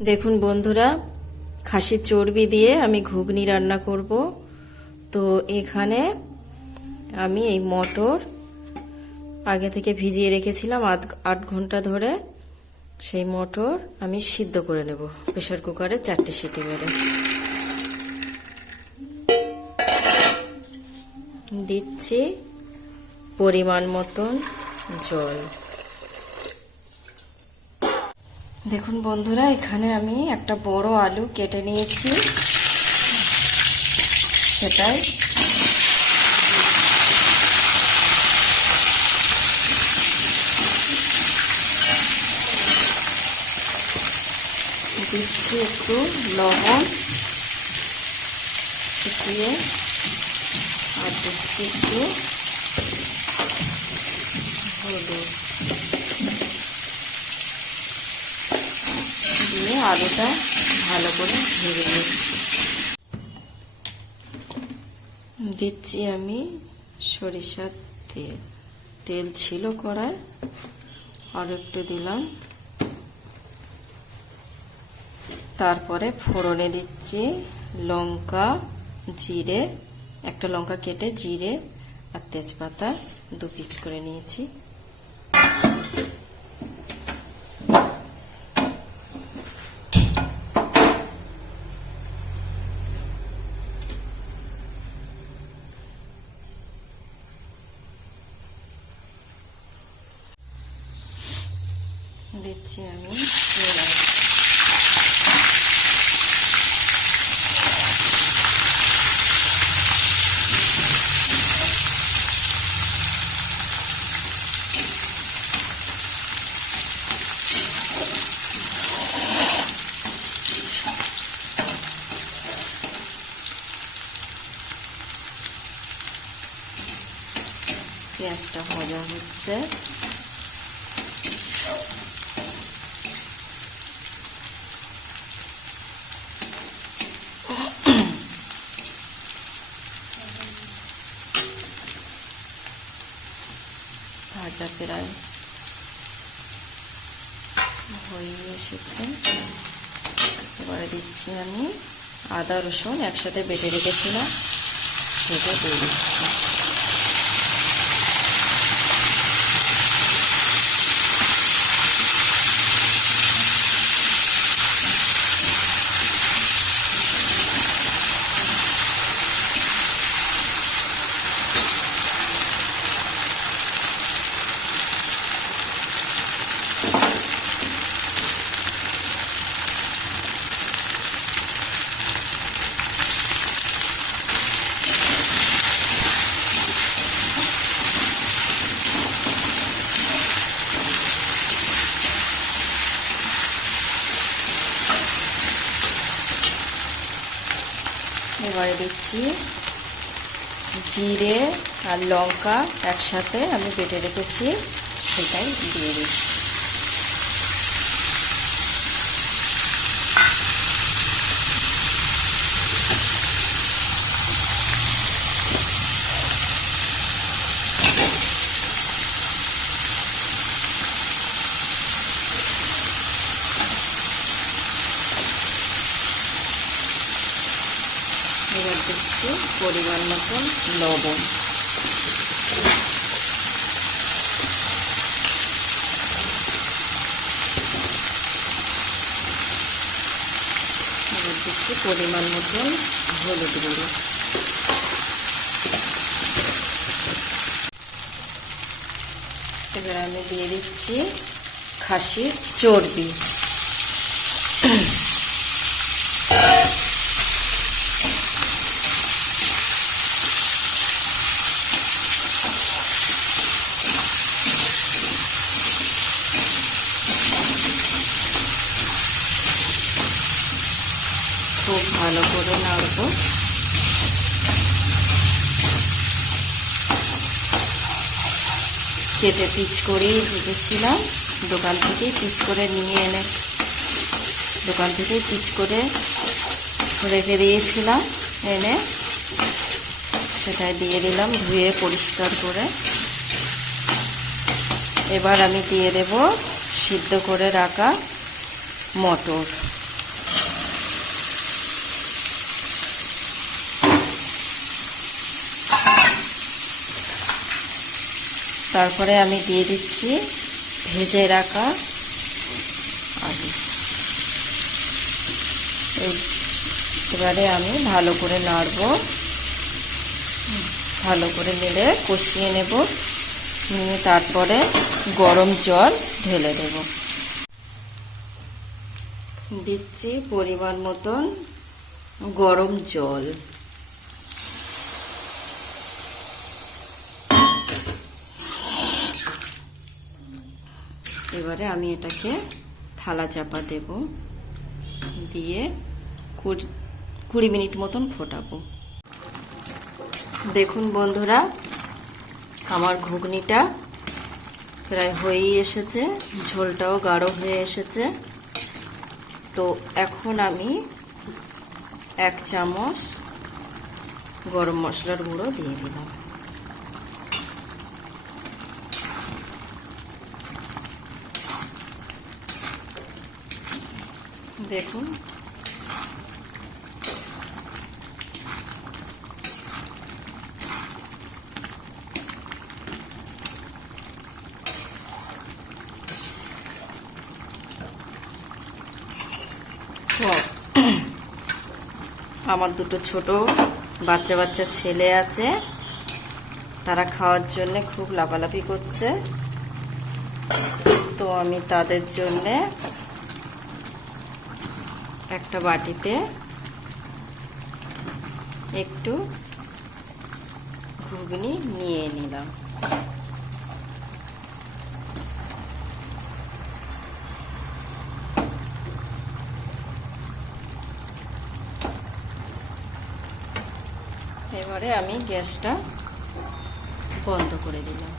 দেখুন বন্ধুরা, খাসির চর্বি দিয়ে আমি ঘুগনি রান্না করব। তো এখানে আমি এই মটর আগে থেকে ভিজিয়ে রেখেছিলাম 8 ঘন্টা ধরে। সেই মটর আমি সিদ্ধ করে নেব প্রেসার কুকারে 4টে সিটি মেরে। দিচ্ছি পরিমাণ মতন জল। দেখুন বন্ধুরা, এখানে আমি একটা বড় আলু কেটে নিয়েছি, সেটাই দিচ্ছি একটু লবণ ছিটিয়ে, আর দিচ্ছি একটু হলুদ দিয়ে আলুটা ভালো করে ভেজে নিচ্ছি। দিচ্ছি আমি সরিষার তেল। তেল ছিল কড়ায়, আর একটু দিলাম। তারপরে ফোড়নে দিচ্ছি লঙ্কা, জিরে, একটা লঙ্কা কেটে জিরে আর তেজপাতা 2 পিস করে নিয়েছি। দিচ্ছি আমি পেঁয়াজটা ভাজা হচ্ছে। ভাজা প্রায় হয়ে এসেছে। এবারে দিচ্ছি আমি আদা রসুন একসাথে বেটে রেখেছিলাম, সেটা দিয়ে দিচ্ছি। এবারে দিচ্ছি জিরে আর লঙ্কা একসাথে আমি বেটে রেখেছি, সেটাই দিয়ে দিচ্ছি। এবার দিচ্ছি পরিমাণ মতন লবণ। এবার দিচ্ছি পরিমাণ মতন হলুদ গুঁড়ো। এবার আমি দিয়ে দিচ্ছি খাসির চর্বি। খুব ভালো করে নাড়বো। কেটে পিচ করেই রেখেছিলাম, দোকান থেকে পিচ করে নিয়ে এনে দোকান থেকে পিচ করে রেখে দিয়েছিলাম, এনে সেটাই দিয়ে দিলাম ধুয়ে পরিষ্কার করে। এবার আমি দিয়ে দেব সিদ্ধ করে রাখা মটর। তারপরে আমি দিয়ে দিচ্ছি ভেজে রাখা আলু। এবারে আমি ভালো করে নাড়বো, ভালো করে নেড়ে কষিয়ে নেব, নিয়ে তারপরে গরম জল ঢেলে দেব। দিচ্ছি পরিমাণ মতন গরম জল। এবারে আমি এটাকে থালা চাপা দেব, দিয়ে 20 মিনিট মতন ফোটাবো। দেখুন বন্ধুরা, আমার ঘুগনিটা প্রায় হয়েই এসেছে, ঝোলটাও গাঢ় হয়ে এসেছে। তো এখন আমি 1 চামচ গরম মশলার গুঁড়ো দিয়ে দিলাম। দেখুন আমার দুটো ছোট বাচ্চা ছেলে আছে, তারা খাওয়ার জন্য খুব লাফালাফি করছে। তো আমি তাদের জন্য একটা বাটিতে একটু ঘুগনি নিয়ে নিলাম। এবারে আমি গ্যাসটা বন্ধ করে দিলাম।